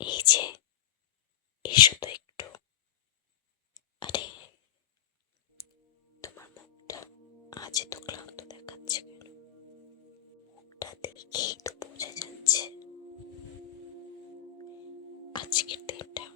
এই যে, এসো তো একটু। আরে, তোমার মুখটা আজ এত ক্লান্ত দেখাচ্ছে কেন? মুখটা দেখেই তো বোঝা যাচ্ছে আজকের দিনটা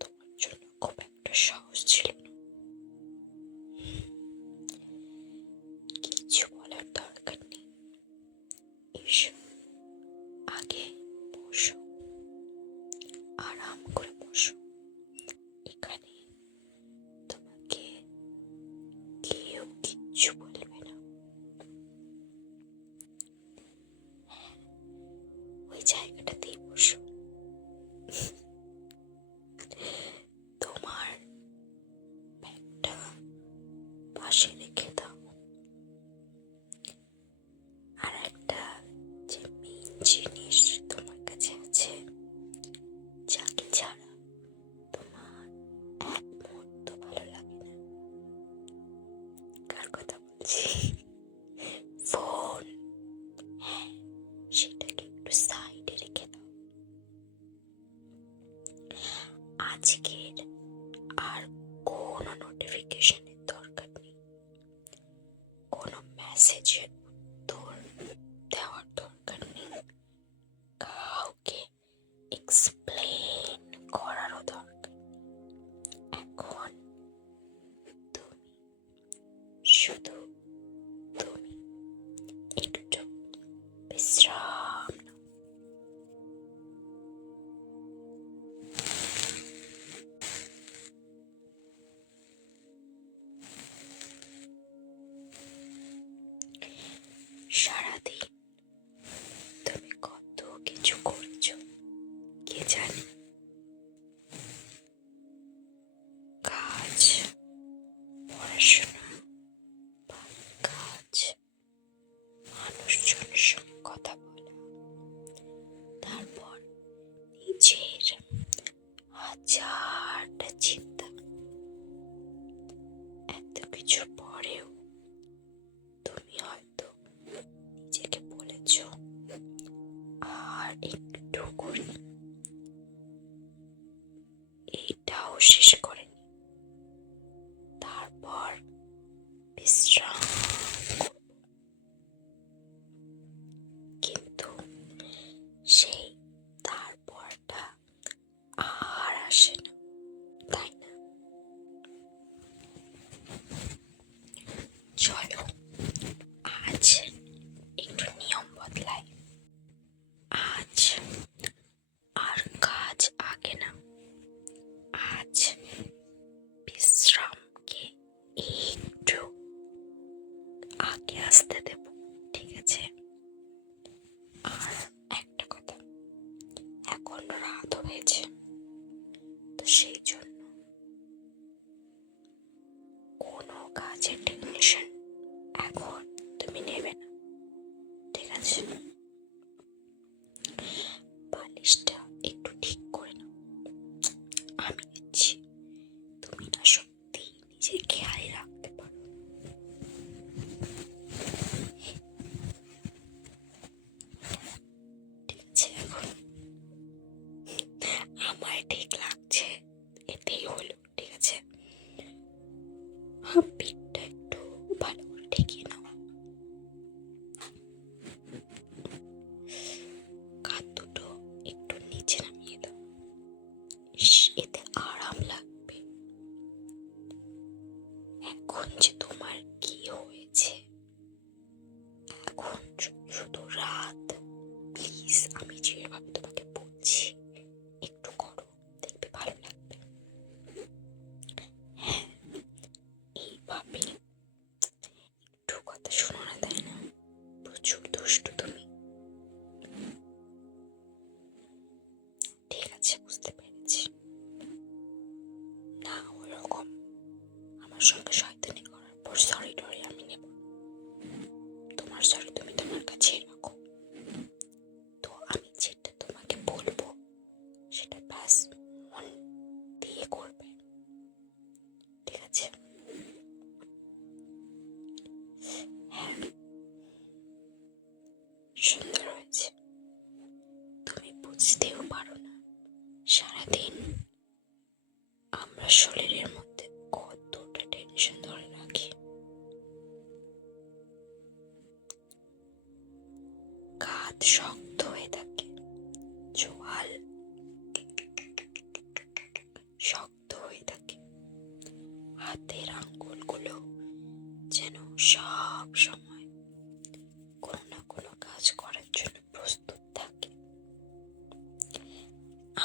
তোমার জন্য খুব একটা সহজ ছিল না। কিছু বলার দরকার নেই, এসো আগে বসো, আরাম করে বসো। এখানে তোমাকে কেউ কিচ্ছু বলবে না। ওই জায়গাটাতেই বসো। তোমার ব্যাগটা পাশে রেখে দাও। আর একটা যে মেন জিনিস তোমার কাছে আছে, যাকে ছাড়া তোমার এক মুহূর্ত ভালো লাগে না, কার কথা বলছি? ফোন। হ্যাঁ, সেটাকে একটু সাইডে রেখে দাও। আজকের আর কোনো নোটিফিকেশনের দরকার নেই, কোনো মেসেজের উত্তর দেওয়ার দরকার নেই, কাউকে এক্সপ্লেন করারও দরকার নেই। এখন তুমি, শুধু তুমি একটু বিশ্রাম নাও। সারাদিন তুমি কত কিছু করেছো কে জানে। কাজ, পড়াশোনা, কাজ, মানুষজনের সঙ্গে কথা বলা, তারপর নিজের হাজারটা চিন্তা। এত কিছুর পরেও তুমি হয়তো নিজেকে বলেছ আর একটু করি, এইটাও শেষ করেনি, তারপর বিশ্রাম করব। কিন্তু সেই তারপরটা আর আসে না, তাই না? চলো আজ একটু নিয়ম বদলাই। আজ আর কাজ আগে না, আজ বিশ্রামকে একটু আগে আসতে দেব, ঠিক আছে? আর একটা কথা, এখন রাত হয়েছে, তো সেই জন্য কোনো কাজের টেনশন এখন তুমি নেবে না, ঠিক আছে? বালিশটা একটু ঠিক করে নাও, আমি দিচ্ছি। তুমি না সত্যি নিজের খেয়াল রাখতে পারো। ঠিক আছে? এখন আমার ঠিক লাগছে, এতেই হলো, ঠিক আছে? পিঠটা একটু ভালো করে ঠেকিয়ে নাও, কাঁধ দুটো একটু নিচে নামিয়ে দাও, এতে আরাম লাগবে। এখন যে তোমার কি হয়েছে, এখন শুধু রাত, প্লিজ আমি যেভাবে তোমাকে বলছি একটু করো, দেখবে ভালো লাগবে। হ্যাঁ, এইভাবে একটু কথা শোনো না, তাই না? প্রচুর দুষ্টু তুমি। ঠিক আছে, বুঝতে পেরেছি। না ওরকম আমার সঙ্গে শয়তানি করার পর সরি টরি আমি নেব, তোমার সরি তুমি তোমার কাছেই রাখো। তো আমি যেটা তোমাকে বলবো সেটা ব্যাস মন দিয়ে করবে, ঠিক আছে? হ্যাঁ, সুন্দর হয়েছে। তুমি বুঝতেও পারো না সারাদিন আমরা শরীরের মধ্যে কতটা টেনশন ধরে রাখি। কাঁধ শক্ত হয়ে থাকে, চোয়াল শক্ত হয়ে থাকে, হাতের আঙ্গুলগুলো যেন সব সময় কোনো না কোনো কাজ করার জন্য প্রস্তুত থাকে।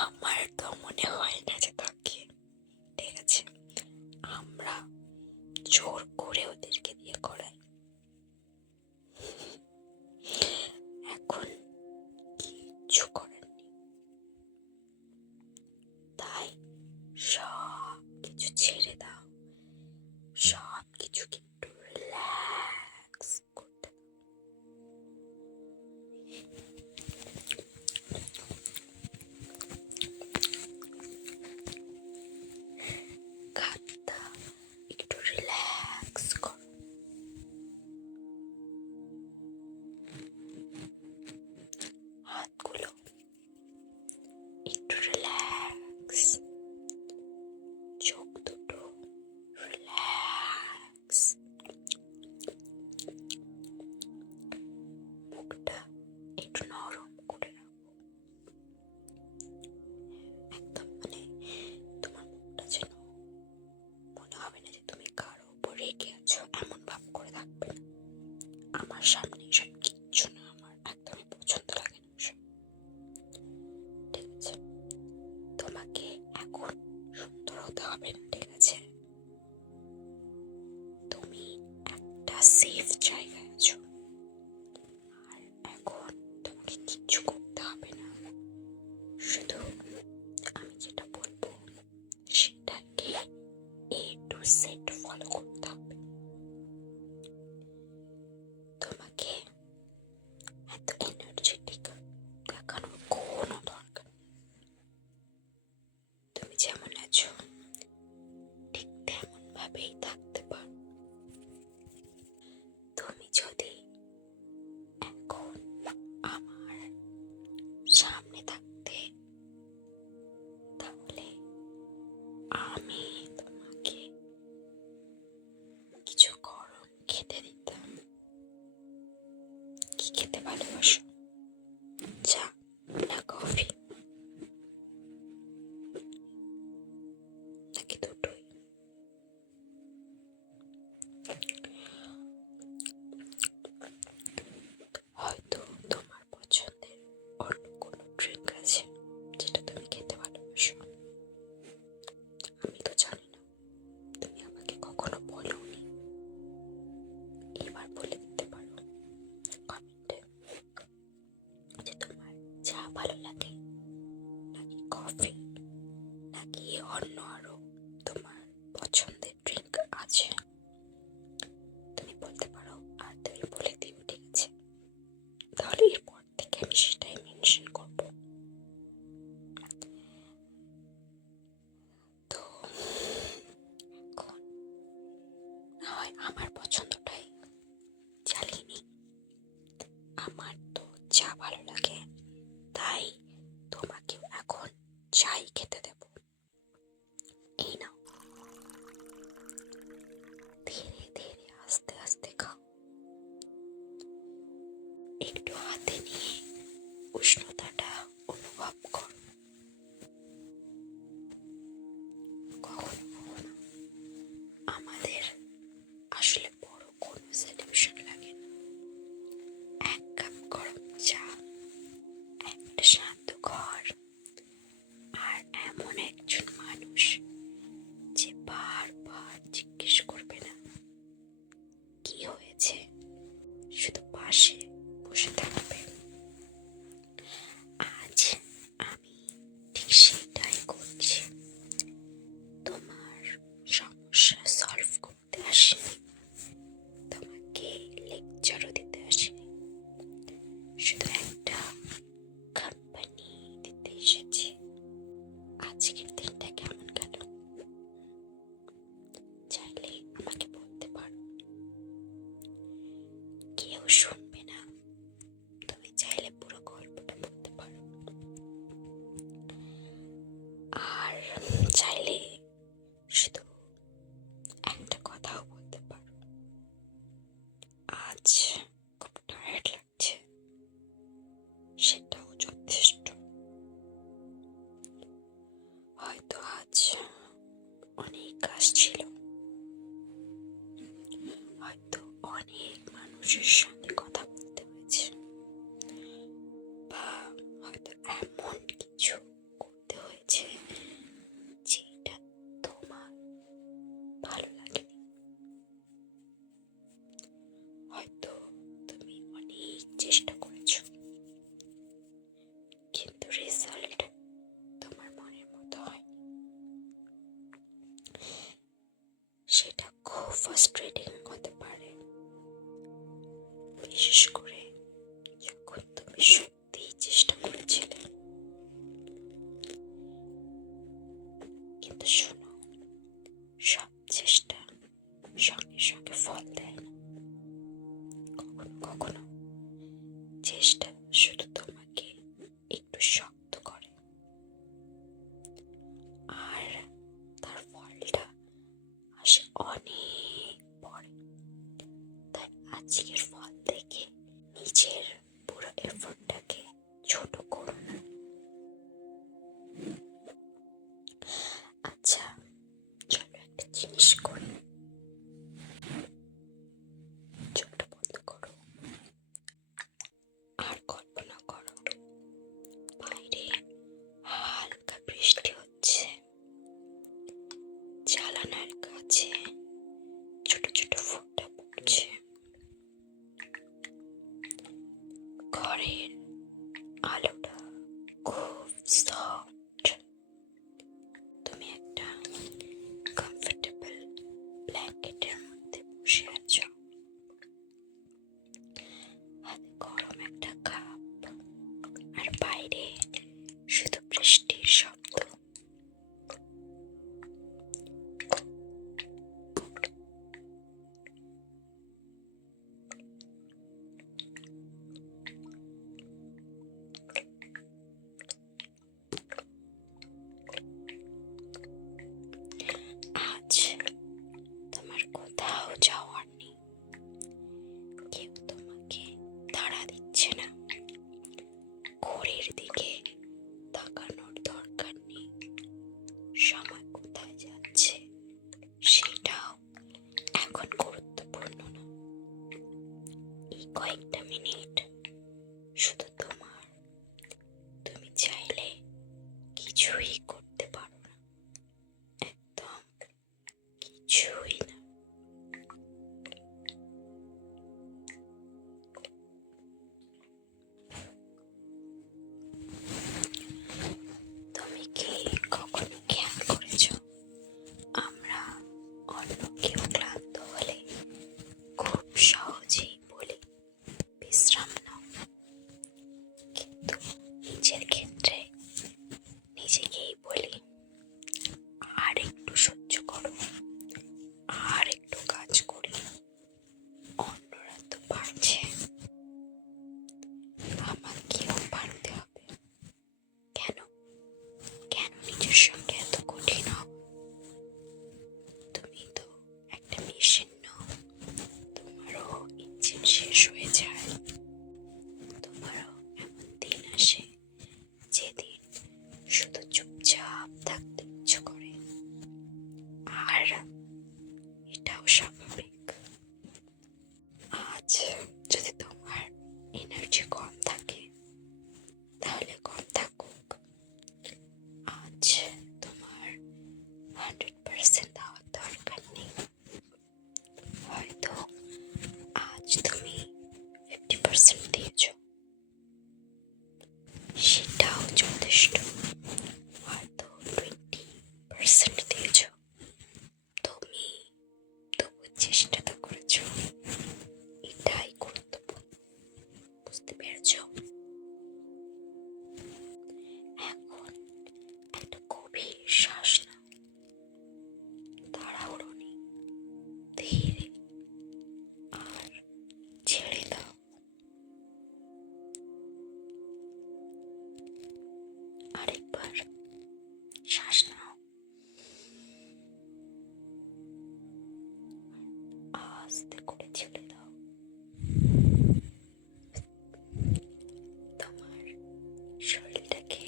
আমার তো মনে হয় না যে থাকে, ঠিক আছে, আমরা জোর করে ওদেরকে দিয়ে করাই। এখন কিচ্ছু করার নেই, তাই সব কিছু ছেড়ে দাও, সব কিছুকে একটু রিল্যাক্স করতে দাও। কাঁধটা একটু রিল্যাক্স করো, হাতগুলো একটু রিল্যাক্স, চোখ দুটো রিল্যাক্স, মুখটা একটু নরম করে রাখো। একদম তোমার মুখটা যেন মনে হবে না যে তুমি কারো উপর রেগে আছো, এমন ভাব করে থাকবে না। আমার সামনে এসব কিচ্ছু না, আমার একদমই পছন্দ লাগে না এসব, ঠিক আছে? তোমাকে এখন সুন্দর হতে হবে না, ঠিক আছে? তুমি একটা সেফ জায়গায় আছো, আর এখন তোমাকে কিচ্ছু করতে হবে না, শুধু আমি যেটা বলবো সেটাকে A to Z ফলো করতে হবে। তোমাকে এত এনার্জেটিক দেখানোর কোনো দরকার নেই। তুমি যেমন আছো ঠিক তেমন ভাবেই থাকতে পারো। তুমি যদি এখন আমার সামনে থাকতে, তাহলে আমি তোমাকে কিছু গরম খেতে দিতাম। কি খেতে ভালোবাসো? চা না কফি, নাকি দুটোই? হয়তো তোমার পছন্দের অন্য কোনো ড্রিঙ্ক আছে যেটা তুমি খেতে ভালোবাসো, আমি তো জানি না, তুমি আমাকে কখনো বলোনি। এবার বলে দিতে পারো কমেন্টে যে তোমার চা ভালো লাগে, নাকি কফি, নাকি অন্য আরো তোমার পছন্দের ড্রিঙ্ক আছে। তুমি বলতে পারো আর তুমি বলে দিও, ঠিক আছে? তাহলে এরপর থেকে আমি সেটাই মেনশন করবো। তো এখন না হয় আমার পছন্দটাই চালিয়ে নিই। আমার তো চা ভালো লাগে, তাই তোমাকেও এখন চাই খেতে দেব। এই নাও, ধীরে ধীরে আস্তে আস্তে খাও। একটু হাতে নিয়ে উষ্ণতাটা অনুভব করো। কখনো কখনো আমাদের আসলে বড় কোনো সলিউশন লাগে না, এক কাপ গরম চা, একটা শান্ত ঘর, আর এমন একজন মানুষ যে বারবার জিজ্ঞেস করবে না কি হয়েছে, শুধু পাশে বসে থাকবে। আজ আমি ঠিক সেটাই করছি, তোমার সমস্যা সলভ ছিল, হয়তো অনেক মানুষের সাথে কথা বলতে হয়েছে, বা হয়তো এমন কিছু করতে হয়েছে যেটা তোমার ভালো লাগেনি। হয়তো তুমি অনেক চেষ্টা করেছো, কিন্তু রেজাল্ট তোমার মনের মতো হয়নি। সেটা খুব ফ্রাস্ট্রেটিং হতে পারে, বিশেষ করে যখন তুমি সত্যিই চেষ্টা করেছিলে। কিন্তু শোনো, সব চেষ্টা সঙ্গে সঙ্গে ফল দেয় না। কখনো কখনো চেষ্টা শুধু তোমাকে একটু শক্ত করে, আর তার ফলটা আসে অনেক পরে। তাই আজকের ফল দেখে নিজের পুরো এফোর্টটাকে ছোট করো না। আচ্ছা, চলো একটা জিনিস করি। চোখটা বন্ধ করো আর কল্পনা করো বাইরে হালকা বৃষ্টি হচ্ছে, জানালার কাছে ছোট ছোট ফোঁটা পড়ছে, ঘরের আলোটা খুব সফট, তুমি একটা কমফোর্টেবল ব্ল্যাঙ্কেটের মধ্যে বসে আছো, হাতে গরম একটা কাপ, আর বাইরে শুধু বৃষ্টির শব্দ। আজ তোমার কোথাও যাওয়ার নেই, কেউ তোমাকে তাড়া দিচ্ছে না, ঘড়ির দিকে তাকানোর দরকার নেই, সময় কোথায় যাচ্ছে সেটাও এখন গুরুত্বপূর্ণ না। এই কয়েকটা মিনিট শুধু তোমার। তুমি চাইলে কিছুই করতে পারো না, একদম কিছুই না। তুমি কি কখনো খেয়াল করেছো, আমরা অন্য কেউ ক্লান্ত হলে খুব সহজেই বলি বিশ্রাম নাও, কিন্তু নিজের ক্ষেত্রে নিজেকেই বলি আর একটু সহ্য করো, আর একটু কাজ করি, অন্যরা তো পারছে, আমাকেও পারতে হবে। কেন কেন নিজের সঙ্গে এত কঠিন হও? তুমি তো একটা মেশিন নও, তোমারও ইঞ্জিন শেষ হয়ে যায়, তোমারও এমন দিন আসে যেদিন শুধু চুপচাপ থাকতে ইচ্ছে করে, আর এটাও স্বাভাবিক। আজ যদি তোমার এনার্জি কম থাকে তাহলে কম থাকুক, আজ তোমার 100% দেওয়ার দরকার নেই, হয়তো আজ তুমি 50% দিয়েছ, সেটাও যথেষ্ট, হয়তো 20% দিয়েছ, তুমি তবু চেষ্টা তো করেছ, এটাই গুরুত্বপূর্ণ। বুঝতে পেরেছ? এখন একটা গভীর শ্বাস নাও, তাড়াহুড়ো নেই, ধীরে, আর ছেড়ে দাও। আরেকবার শ্বাস নাও, আস্তে করে ছেড়ে দাও। তোমার শরীরটাকে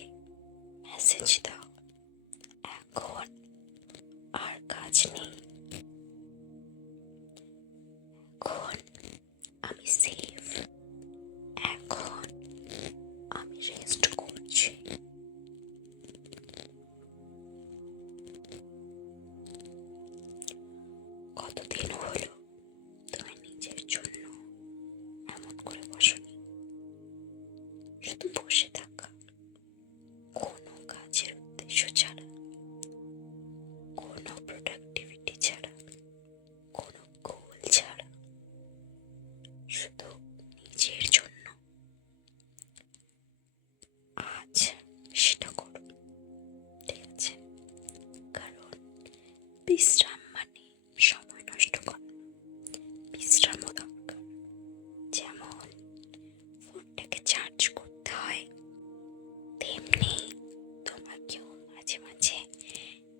মেসেজ দাও, এখন আর কাজ নেই, বিশ্রাম মানে সময় নষ্ট করা না। বিশ্রামও দরকার। যেমন ফোনটাকে চার্জ করতে হয়, তেমনি তোমাকেও মাঝে মাঝে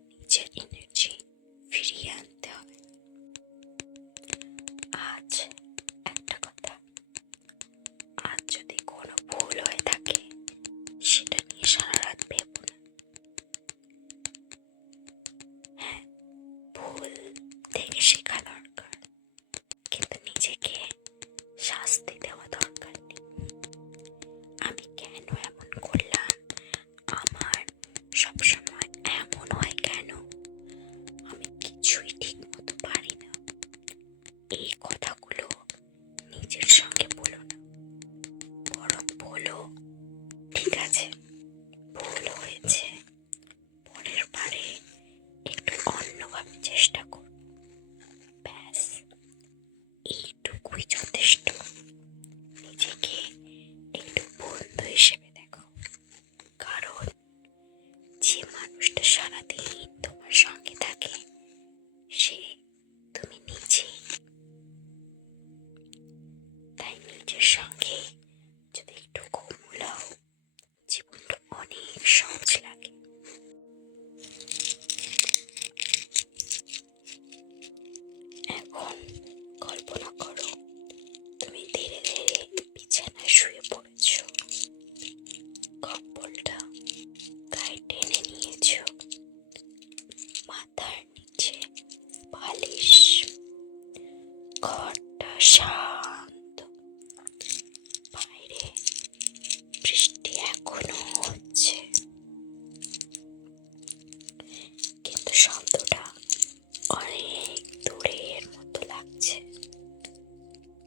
নিজের এনার্জি ফিরিয়ে আনতে হবে। আজ একটা কথা, আজ যদি কোনো ভুল হয়ে থাকে সেটা নিয়ে সারা রাত ভেবো না। হ্যাঁ, ভুল থেকে শেখা দরকার, কিন্তু নিজেকে শাস্তি দেওয়া দরকার নেই। আমি কেন এমন করলাম, আমার সবসময় এমন হয় কেন, আমি কিছুই ঠিক মতো পারি না, এই কথাগুলো নিজের সঙ্গে বলো না। বরং বলো, ঠিক আছে, ভুল হয়েছে, পরের বারে একটু অন্যভাবে চেষ্টা করো। ব্যাস, এইটুকুই যথেষ্ট। নিজেকে একটু বন্ধু হিসেবে দেখো, কারণ যে মানুষটা সারাদিন তোমার সঙ্গে থাকে সে তুমি নিজে। তাই নিজের সঙ্গে যদি একটু ঘুমোলাও, জীবনটা অনেক সহজ লাগে। এখন কল্পনা করো, তুমি ধীরে ধীরে বিছানায় শুয়ে পড়েছো, কম্বলটা গায়ে টেনে নিয়েছো, মাথার নিচে বালিশ, ঘরটা শান্ত, বাইরে বৃষ্টি এখনো হচ্ছে, কিন্তু শব্দটা অনেক দূরের মতো লাগছে।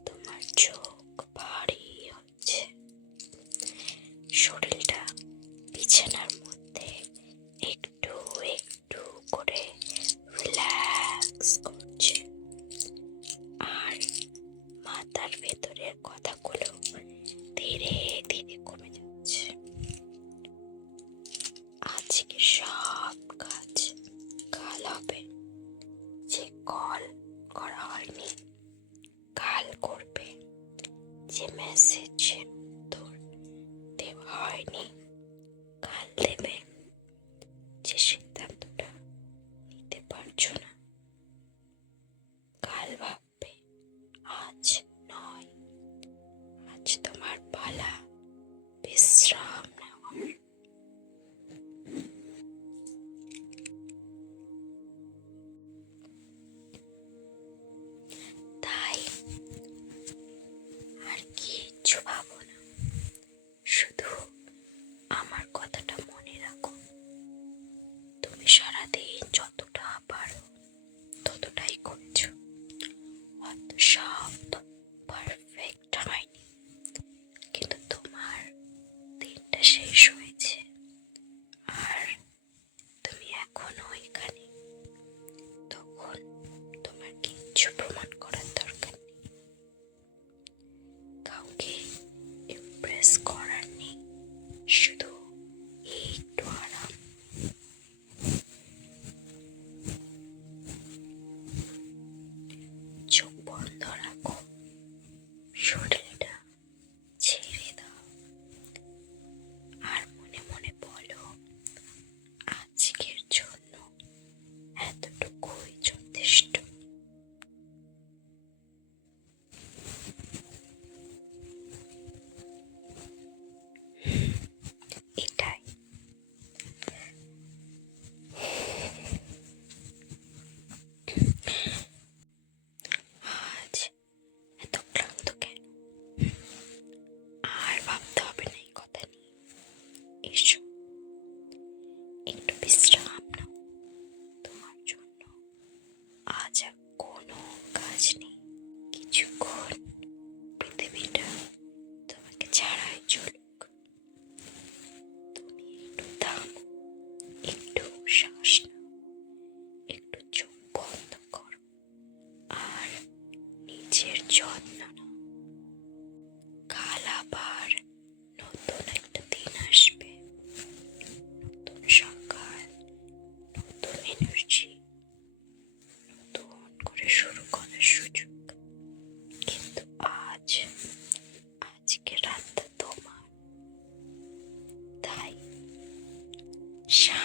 তোমার চোখ ভারী হচ্ছে, শরীরটা বিছানার মধ্যে একটু একটু করে রিল্যাক্স করছে, আর মাথার ভেতরের কথাগুলো ধীরে ধীরে কমে যাচ্ছে। আজকে সব কাজ কাল হবে, যে কল করা হয়নি কাল করবে, যে মেসেজের উত্তর দেওয়া হয়নি কাল দেবে, যে সিদ্ধান্তটা নিতে পারছো না কাল ভাববে, আজ নয়। আজ তোমার পালা বিশ্রাম নেওয়ার। তাই আর কিচ্ছু ভাবো না, শুধু আমার কথাটা মনে রাখো। তুমি সারাদিন যতটা পারো ততটাই করেছো, হয়তো সব পারফেক্ট হয়নি, কিন্তু তোমার দিনটা শেষ হয়েছে, আর তুমি এখনো এখানে। তখন তোমার কিচ্ছু প্রমাণ করার দরকার নেই, কাউকে ইমপ্রেস করার নেই, শুধু একটু আরাম। চোখ বন্ধ রাখো, শরীরটা ছেড়ে দাও, আর মনে মনে বলো, আজকের জন্য এতটুকুই যথেষ্ট। এটাই। আজ এত ক্লান্ত কেন? আর ভাবতে হবে না এই কথা নিয়ে। এসো, একটু বিশ্রাম নাও। তোমার জন্য আজ আর কোনো কাজ নেই। কিছুক্ষণ পৃথিবীটা তোমাকে ছাড়াই চলুক। তুমি একটু থামো, একটু শ্বাস নাও, একটু চোখ বন্ধ করো, আর নিজের যত্ন নাও। কাল আবার নতুন একটা দিন আসবে, নতুন সকাল, নতুন এনার্জি, শান্ত।